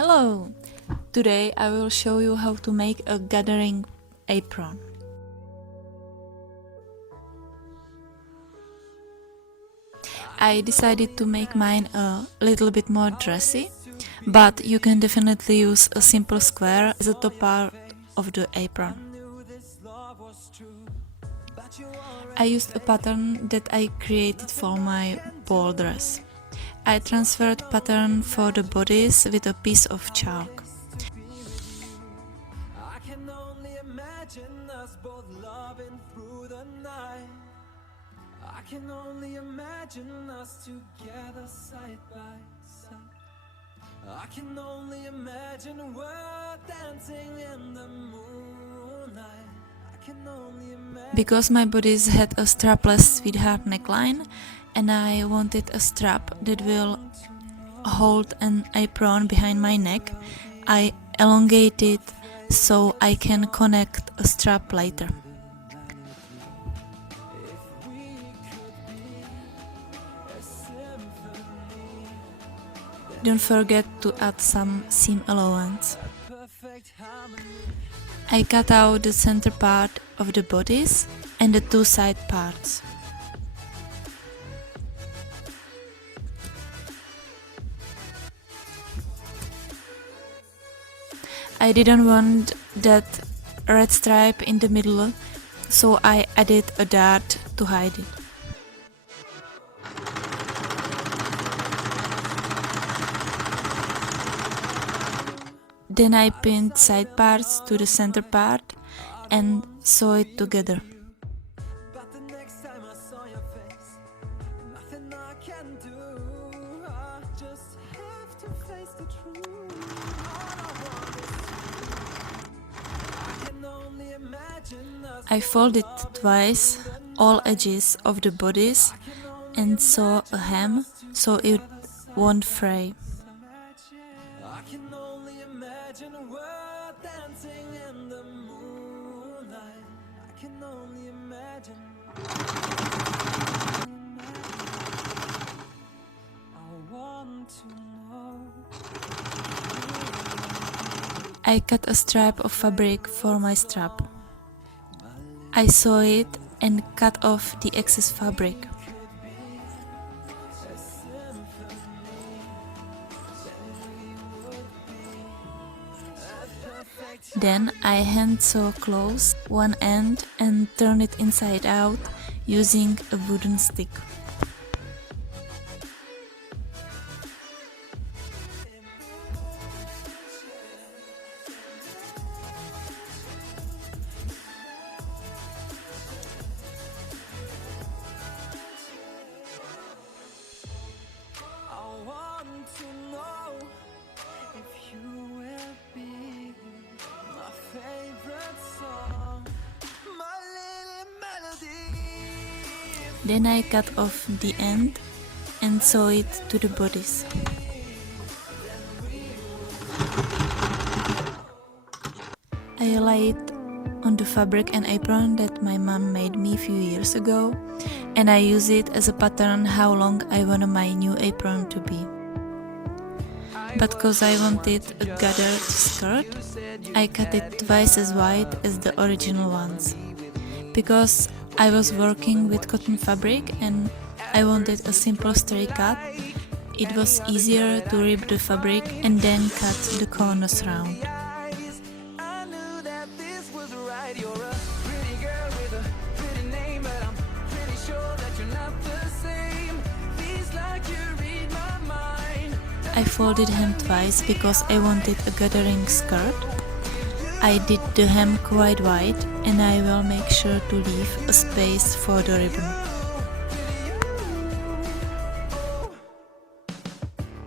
Hello! Today I will show you how to make a gathering apron. I decided to make mine a little bit more dressy, but you can definitely use a simple square as a top part of the apron. I used a pattern that I created for my ball dress. I transferred pattern for the bodice with a piece of chalk. I can only imagine us together side by side. I can only imagine we're dancing in the moonlight. I can only imagine. Because my bodice had a strapless sweetheart neckline and I wanted a strap that will hold an apron behind my neck, I elongated so I can connect a strap later. Don't forget to add some seam allowance. I cut out the center part of the bodice and the two side parts. I didn't want that red stripe in the middle, so I added a dart to hide it. Then I pinned side parts to the center part and sew it together. I folded twice all edges of the bodice and sew a hem so it won't fray. I cut a strip of fabric for my strap. I sew it and cut off the excess fabric. Then I hand sew close one end and turn it inside out using a wooden stick. Then I cut off the end and sew it to the bodice. I laid on the fabric an apron that my mom made me a few years ago, and I use it as a pattern how long I want my new apron to be. But cause I wanted a gathered skirt, I cut it twice as wide as the original ones. Because I was working with cotton fabric and I wanted a simple straight cut, it was easier to rip the fabric and then cut the corners round. I folded hem twice because I wanted a gathering skirt. I did the hem quite wide and I will make sure to leave a space for the ribbon.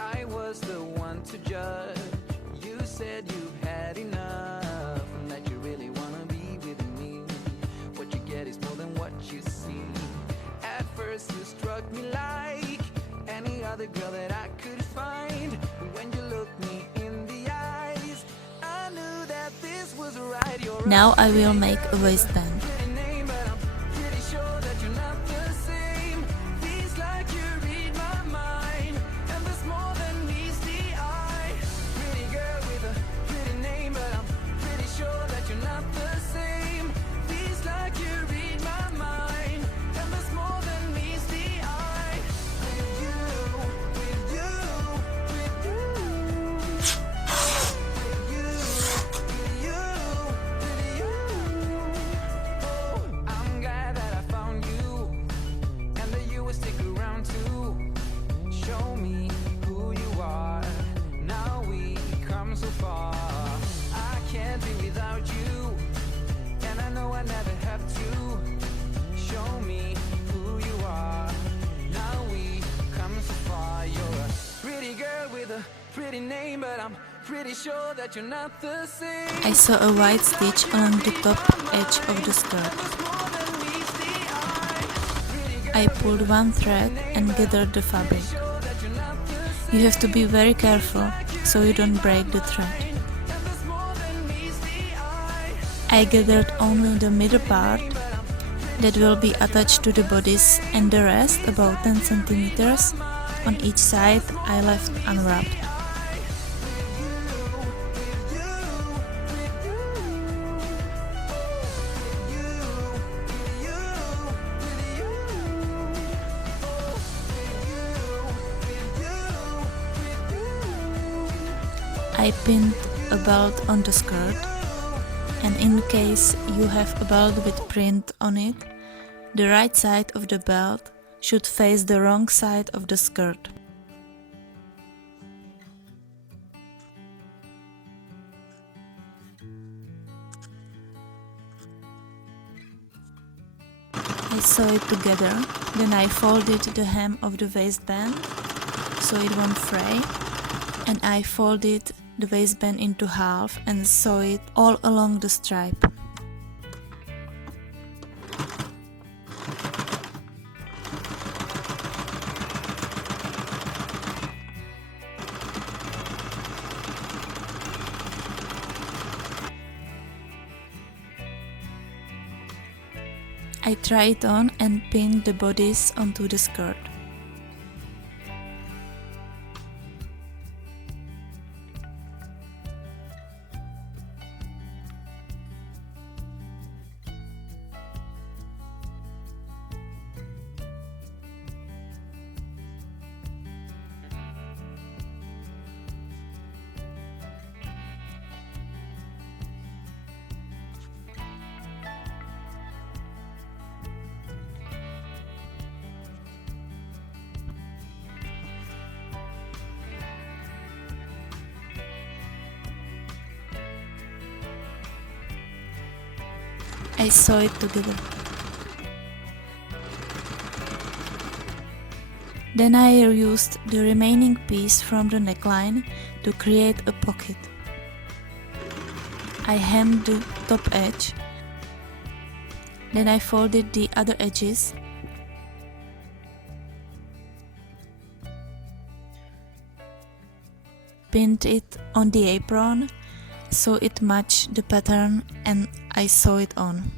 I was the one to judge. You said you had enough and that you really wanna be with me. What you get is more than what you see. At first you struck me like any other girl that I could find. When you looked me in the eyes, I knew that this was right. Now I will make a waistband. pretty name, but I'm pretty sure that you're not the same. I saw a white stitch along the top edge of the skirt. I pulled one thread and gathered the fabric. You have to be very careful so you don't break the thread. I gathered only the middle part that will be attached to the bodice, and the rest, about 10 centimeters on each side, I left unwrapped. I pinned a belt on the skirt, and in case you have a belt with print on it, the right side of the belt should face the wrong side of the skirt. I sew it together, then I folded the hem of the waistband so it won't fray, and I folded the waistband into half and sew it all along the stripe. I tried it on and pinned the bodice onto the skirt. I sew it together. Then I used the remaining piece from the neckline to create a pocket. I hemmed the top edge, then I folded the other edges, pinned it on the apron so it matched the pattern, and I sew it on.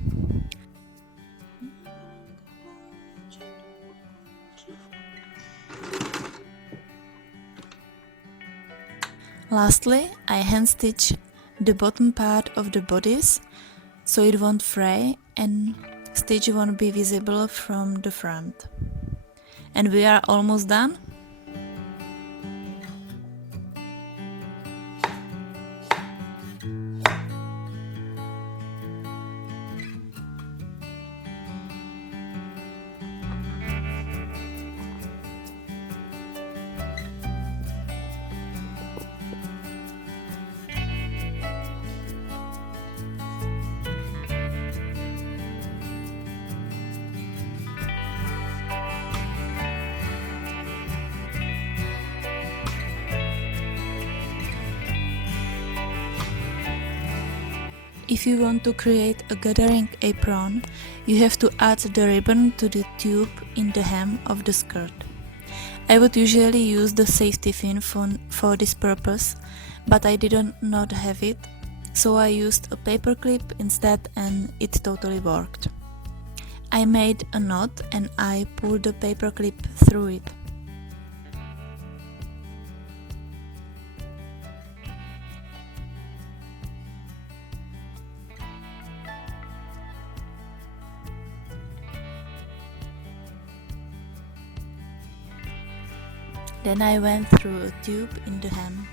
Lastly, I hand stitch the bottom part of the bodice so it won't fray and stitch won't be visible from the front. And we are almost done. If you want to create a gathering apron, you have to add the ribbon to the tube in the hem of the skirt. I would usually use the safety pin for this purpose, but I did not have it, so I used a paper clip instead and it totally worked. I made a knot and I pulled the paper clip through it. Then I went through a tube in the hem.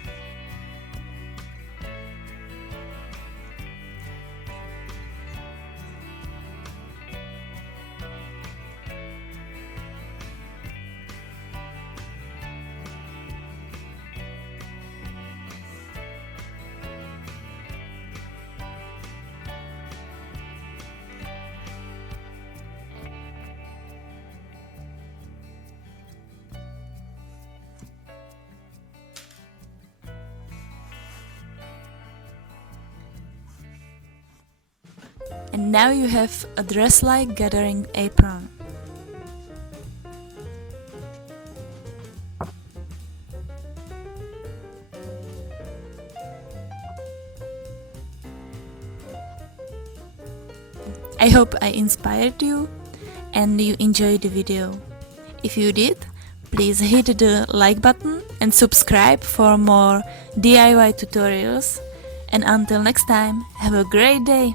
And now you have a dress-like gathering apron. I hope I inspired you and you enjoyed the video. If you did, please hit the like button and subscribe for more DIY tutorials. And until next time, have a great day!